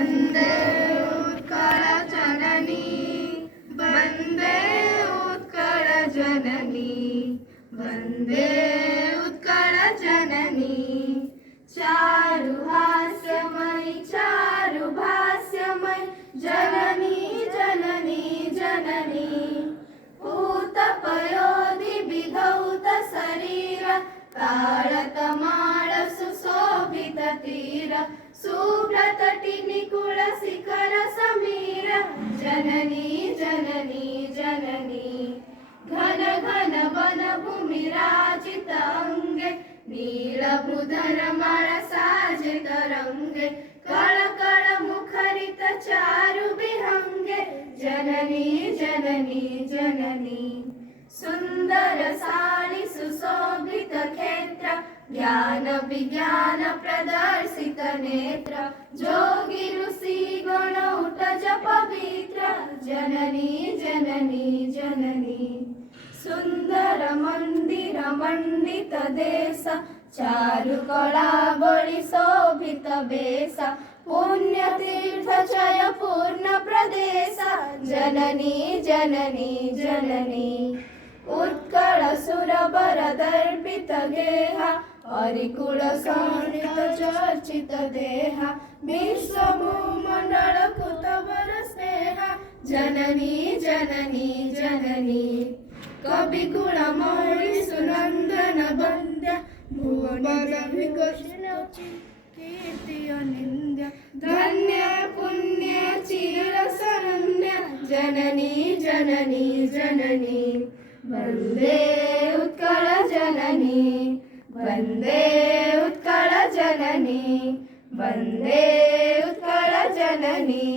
वन्दे उत्कलजननी वन्दे उत्कलजननी वन्दे उत्कलजननी चारुहास्यमयी चारुभास्यमयी जननी जननी जननी भूतपयोधि विधौत शरीर ताळतमाळ सुशोभित तीर सुब्रतटी निकुळ शिखर समीर जननी जननी जननी घन घन वन भूमि राजित अंगे नीलभूधर माळ साजित रंगे कळ कळ मुखरित चारु विहंगे जननी जननी जननी सुंदर साळी सुशोभित क्षेत्र ज्ञान विज्ञान प्रदर्शित नेत्र जोगी ऋषि गण उठज पवित्र जननी जननी जननी सुंदर मंदिर मंडित देश चारु कला बळी शोभित वेश पुण्य तीर्थ चय पूर्ण प्रदेश जननी जननी जननी उत्कल सुरवर दर्पित गेहा हरिकुल शोणित चर्चित देहा विश्वभूमंडल कुतवर स्नेहा जननी जननी जननी कवि गुणमयी सुनंदन वंद्य भुवन विकसित कीर्ति अनिंद्य धन्य पुण्य चिर शरण्य जननी जननी जननी वन्दे उत्कल जननी वन्दे उत्कल जननी वन्दे उत्कल जननी।